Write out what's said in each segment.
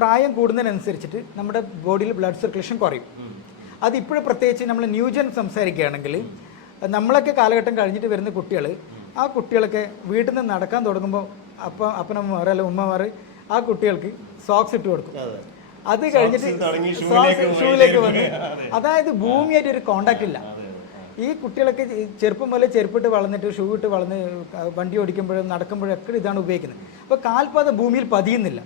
പ്രായം കൂടുന്നതിനനുസരിച്ചിട്ട് നമ്മുടെ ബോഡിയിൽ ബ്ലഡ് സർക്കുലേഷൻ കുറയും. അതിപ്പോഴും പ്രത്യേകിച്ച് നമ്മൾ ന്യൂജൻ സംസാരിക്കുകയാണെങ്കിൽ നമ്മളൊക്കെ കാലഘട്ടം കഴിഞ്ഞിട്ട് വരുന്ന കുട്ടികൾ, ആ കുട്ടികളൊക്കെ വീട്ടിൽ നിന്ന് നടക്കാൻ തുടങ്ങുമ്പോൾ അപ്പനമ്മമാർ അല്ലെങ്കിൽ ഉമ്മമാർ ആ കുട്ടികൾക്ക് സോക്സ് ഇട്ട് കൊടുക്കും. അത് കഴിഞ്ഞിട്ട് ഷൂയിലേക്ക് വന്ന്, അതായത് ഭൂമിയായിട്ട് ഒരു കോണ്ടാക്ട് ഇല്ല. ഈ കുട്ടികളൊക്കെ ചെറുപ്പം പോലെ ചെരുപ്പിട്ട് വളർന്നിട്ട് ഷൂ ഇട്ട് വളർന്ന് വണ്ടി ഓടിക്കുമ്പോഴും നടക്കുമ്പോഴും ഒക്കെ ഇതാണ് ഉപയോഗിക്കുന്നത്. അപ്പോൾ കാൽപാദം ഭൂമിയിൽ പതിയുന്നില്ല.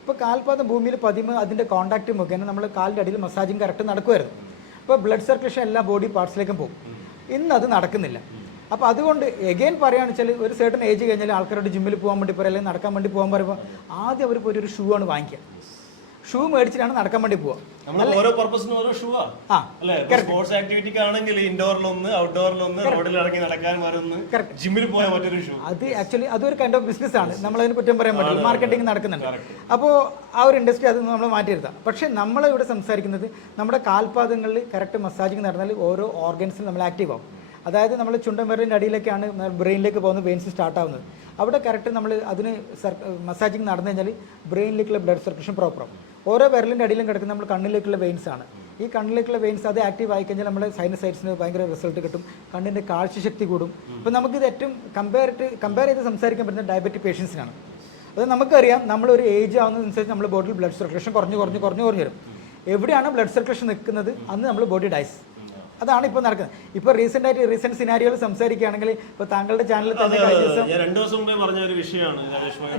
അപ്പോൾ കാൽപാദം ഭൂമിയിൽ പതിയുമ്പോൾ അതിൻ്റെ കോണ്ടാക്ട് മുഖേന നമ്മൾ കാലിൻ്റെ അടിയിൽ മസാജിങ് കറക്റ്റ് നടക്കുമായിരുന്നു. അപ്പോൾ ബ്ലഡ് സർക്കുലേഷൻ എല്ലാ ബോഡി പാർട്സിലേക്കും പോകും. ഇന്ന് അത് നടക്കുന്നില്ല. അപ്പോൾ അതുകൊണ്ട് എഗെയിൻ പറയുകയാണെന്ന് വെച്ചാൽ ഒരു സർട്ടൻ ഏജ് കഴിഞ്ഞാൽ ആൾക്കാരോട് ജിമ്മിൽ പോകാൻ വേണ്ടി പറയും, അല്ലെങ്കിൽ നടക്കാൻ വേണ്ടി പോകാൻ പറയുമ്പോൾ ആദ്യം അവർ പോയി ഒരു ഷൂ ആണ് വാങ്ങിക്കുക. ഷൂ മേടിച്ചിട്ടാണ് നടക്കാൻ വേണ്ടി പോവുക. ഓരോ പർപ്പസിനും ഓരോ ഷൂ അല്ലേ? സ്പോർട്സ് ആക്ടിവിറ്റിക്ക് ആണെങ്കിൽ ഇൻഡോറിലൊന്ന്, ഔട്ട്ഡോറിലൊന്ന്, റോഡിൽ ഇറങ്ങി നടക്കാൻ വരുന്ന, ജിമ്മിൽ പോയ മറ്റൊരു ഷൂ. അത് ആക്ച്വലി അതൊരു കൈൻഡ് ഓഫ് ബിസിനസ് ആണ്. നമ്മളതിന് കുറ്റം പറയാൻ പറ്റില്ല. മാർക്കറ്റിംഗ് നടക്കുന്നുണ്ട്. അപ്പോൾ ആ ഒരു ഇൻഡസ്ട്രി അത് നമ്മൾ മാറ്റിയെടുത്താം. പക്ഷേ നമ്മളിവിടെ സംസാരിക്കുന്നത് നമ്മുടെ കാൽപാദങ്ങളിൽ കറക്റ്റ് മസാജിങ് നടന്നാൽ ഓരോ ഓർഗൻസിലും നമ്മൾ ആക്റ്റീവ് ആവും. അതായത് നമ്മൾ ചുണ്ടൻ വിരലിൻ്റെ അടിയിലേക്കാണ് ബ്രെയിനിലേക്ക് പോകുന്ന വെയിൻസ് സ്റ്റാർട്ട് ആവുന്നത്. അവിടെ കറക്റ്റ് നമ്മൾ അതിന് മസാജിങ് നടന്നു കഴിഞ്ഞാൽ ബ്രെയിനിലേക്കുള്ള ബ്ലഡ് സർക്കുലേഷൻ പ്രോപ്പറാവും. ഓരോ വിരലിൻ്റെ അടിയിലും കിടക്കുന്ന നമ്മൾ കണ്ണിലേക്കുള്ള വെയിൻസ് ആണ്. ഈ കണ്ണിലേക്കുള്ള വെയിൻസ് അത് ആക്റ്റീവ് ആയി കഴിഞ്ഞാൽ നമ്മുടെ സൈനസൈറ്റ്സിന് ഭയങ്കര റിസൾട്ട് കിട്ടും. കണ്ണിൻ്റെ കാഴ്ചശക്തി കൂടും. ഇപ്പോൾ നമുക്കിത് ഏറ്റവും കമ്പയർ ചെയ്ത് സംസാരിക്കാൻ പറ്റുന്ന ഡയബറ്റിക് പേഷ്യൻസിനാണ്. അത് നമുക്കറിയാം, നമ്മളൊരു ഏജ് ആവുന്നതനുസരിച്ച് നമ്മുടെ ബോഡിയിൽ ബ്ലഡ് സർക്കുലേഷൻ കുറഞ്ഞു വരും. എവിടെയാണ് ബ്ലഡ് സർക്കുലേഷൻ നിൽക്കുന്നത് അന്ന് നമ്മൾ ബോഡി ഡൈസ്. അതാണ് ഇപ്പോൾ നടക്കുന്നത്. ഇപ്പോൾ റീസെന്റ് സിനാരിയോയിൽ സംസാരിക്കുകയാണെങ്കിൽ ഇപ്പോൾ താങ്കളുടെ ചാനലിൽ തന്നെ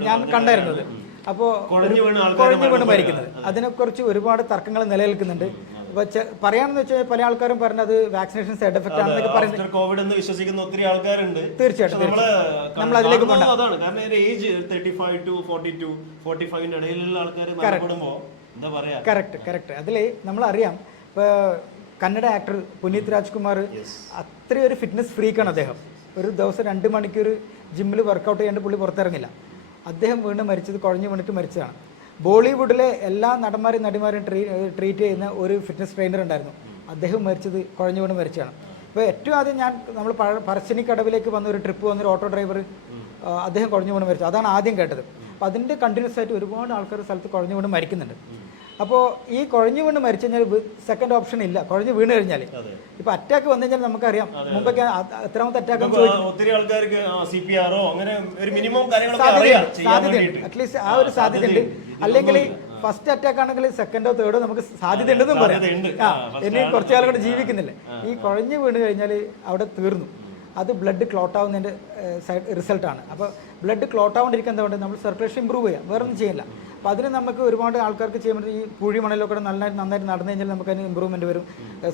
ഞാൻ കണ്ടായിരുന്നത്. അപ്പോൾ കുഴഞ്ഞു വീണ് മരിക്കുന്നത്, അതിനെക്കുറിച്ച് ഒരുപാട് തർക്കങ്ങൾ നിലനിൽക്കുന്നുണ്ട്. അപ്പോൾ പറയാണെന്ന് വെച്ചാൽ പല ആൾക്കാരും പറഞ്ഞത് വാക്സിനേഷൻ സൈഡ് എഫക്റ്റ് ആണെന്നൊക്കെ പറയുന്നത് കോവിഡ് എന്ന് വിശ്വസിക്കുന്ന ഒത്തിരി ആൾക്കാരുണ്ട്. തീർച്ചയായിട്ടും നമ്മൾ അതിലേക്ക് കറക്റ്റ്. അതിൽ നമ്മളറിയാം, ഇപ്പോൾ കന്നഡ ആക്ടർ പുനീത് രാജ്കുമാർ അത്രയും ഒരു ഫിറ്റ്നസ് ഫ്രീക്കാണ് അദ്ദേഹം. ഒരു ദിവസം 2 മണിക്കൂർ ജിമ്മിൽ വർക്കൗട്ട് ചെയ്യാണ്ട് പുള്ളി പുറത്തിറങ്ങില്ല. അദ്ദേഹം വീണ്ടും മരിച്ചത് കുഴഞ്ഞു വീണിട്ട് മരിച്ചതാണ്. ബോളിവുഡിലെ എല്ലാ നടന്മാരെയും നടിമാരെയും ട്രീറ്റ് ചെയ്യുന്ന ഒരു ഫിറ്റ്നസ് ട്രെയിനർ ഉണ്ടായിരുന്നു. അദ്ദേഹം മരിച്ചത് കുഴഞ്ഞു വീണ് മരിച്ചതാണ്. ഇപ്പോൾ ഏറ്റവും ആദ്യം നമ്മൾ പറശ്ശിനിക്കടവിലേക്ക് വന്ന ഒരു ട്രിപ്പ് വന്നൊരു ഓട്ടോ ഡ്രൈവർ, അദ്ദേഹം കുഴഞ്ഞു വീണ് മരിച്ചു. അതാണ് ആദ്യം കേട്ടത്. അപ്പോൾ അതിൻ്റെ കണ്ടിന്യൂസ് ആയിട്ട് ഒരുപാട് ആൾക്കാർ സ്ഥലത്ത് കുഴഞ്ഞു വീണ് മരിക്കുന്നുണ്ട്. അപ്പോൾ ഈ കുഴഞ്ഞു വീണ് മരിച്ചു കഴിഞ്ഞാൽ സെക്കൻഡ് ഓപ്ഷൻ ഇല്ല. കുഴഞ്ഞു വീണ് കഴിഞ്ഞാൽ ഇപ്പൊ അറ്റാക്ക് വന്നു കഴിഞ്ഞാൽ നമുക്കറിയാം, മുമ്പൊക്കെ എത്രാമത്തെ അറ്റാക്ക് സാധ്യതയുണ്ട്. അറ്റ്ലീസ്റ്റ് ആ ഒരു സാധ്യതയുണ്ട്. അല്ലെങ്കിൽ ഫസ്റ്റ് അറ്റാക്ക് ആണെങ്കിൽ സെക്കൻഡോ തേർഡോ നമുക്ക് സാധ്യത ഉണ്ടെന്നും പറയാം. ഇനി കുറച്ചു കാലം കൂടെ ജീവിക്കുന്നില്ല. ഈ കുഴഞ്ഞു വീണ് കഴിഞ്ഞാൽ അവിടെ തീർന്നു. അത് ബ്ലഡ് ക്ലോട്ട് ആവുന്നതിൻ്റെ റിസൾട്ടാണ്. അപ്പോൾ ബ്ലഡ് ക്ലോട്ട് ആവാണ്ടിരിക്കാൻ എന്താ വേണ്ടത്? നമ്മൾ സർക്കുലേഷൻ ഇമ്പ്രൂവ് ചെയ്യാം, വേറെ ഒന്നും ചെയ്യില്ല. അപ്പോൾ അതിന് നമുക്ക് ഒരുപാട് ആൾക്കാർക്ക് ചെയ്യാൻ പറ്റും. ഈ പൂഴി മണലൊക്കെ നന്നായിട്ട് നടന്നു കഴിഞ്ഞാൽ നമുക്ക് അതിന് ഇമ്പ്രൂവ്മെൻറ്റ് വരും.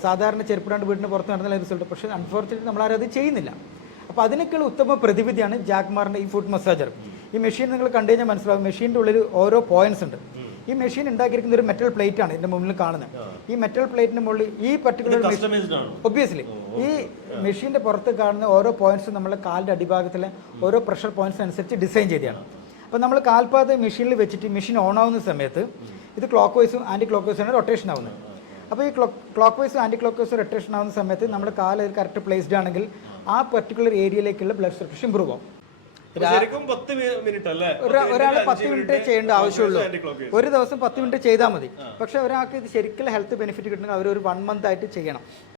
സാധാരണ ചെരുപ്പിടാണ്ട് വീടിന് പുറത്ത് നടന്ന റിസൾട്ട്. പക്ഷേ അൺഫോർച്ചുനേറ്റ്ലി നമ്മളാരും അത് ചെയ്യുന്നില്ല. അപ്പോൾ അതിനൊക്കെയുള്ള ഉത്തമ പ്രതിവിധിയാണ് ജാക്മാറിൻ്റെ ഈ ഫുഡ് മസാജർ. ഈ മെഷീൻ നിങ്ങൾ കണ്ടു കഴിഞ്ഞാൽ മനസ്സിലാവും, മെഷീൻ്റെ ഉള്ളിൽ ഓരോ പോയിന്റ്സ് ഉണ്ട്. ഈ മെഷീൻ ഉണ്ടാക്കിയിരിക്കുന്ന ഒരു മെറ്റൽ പ്ലേറ്റ് ആണ് ഇതിന്റെ മുന്നിൽ കാണുന്നത്. ഈ മെറ്റൽ പ്ലേറ്റിന് മുകളിൽ ഈ പർട്ടിക്കുലർ ഒബ്വിയസ്ലി ഈ മെഷീന്റെ പുറത്ത് കാണുന്ന ഓരോ പോയിന്റ്സും നമ്മുടെ കാലിന്റെ അടിഭാഗത്തിലെ ഓരോ പ്രഷർ പോയിന്റ്സ് അനുസരിച്ച് ഡിസൈൻ ചെയ്തതാണ്. അപ്പോൾ നമ്മൾ കാൽപാദ മെഷീനിൽ വെച്ചിട്ട് മെഷീൻ ഓൺ ആവുന്ന സമയത്ത് ഇത് ക്ലോക്ക് വൈസും ആൻറ്റി ക്ലോക്ക് വൈസുമാണ് റൊട്ടേഷൻ ആവുന്നത്. അപ്പോൾ ഈ ക്ലോക്ക് വൈസും ആൻറ്റി ക്ലോക്ക് വൈസും റൊട്ടേഷൻ ആവുന്ന സമയത്ത് നമ്മുടെ കാല് കറക്റ്റ് പ്ലേസ്ഡ് ആണെങ്കിൽ ആ പർട്ടിക്കുലർ ഏരിയയിലേക്കുള്ള ബ്ലഡ് സർക്കുലേഷൻ ഇമ്പ്രൂവ് ആവും. ഒരാൾ 10 മിനിറ്റ് ചെയ്യേണ്ട ആവശ്യമുള്ളൂ. ഒരു ദിവസം 10 മിനിറ്റ് ചെയ്താൽ മതി. പക്ഷെ ഒരാൾക്ക് ഇത് ശരിക്കും ഹെൽത്ത് ബെനിഫിറ്റ് കിട്ടണമെങ്കിൽ അവർ ഒരു 1 മന്ത് ആയിട്ട് ചെയ്യണം.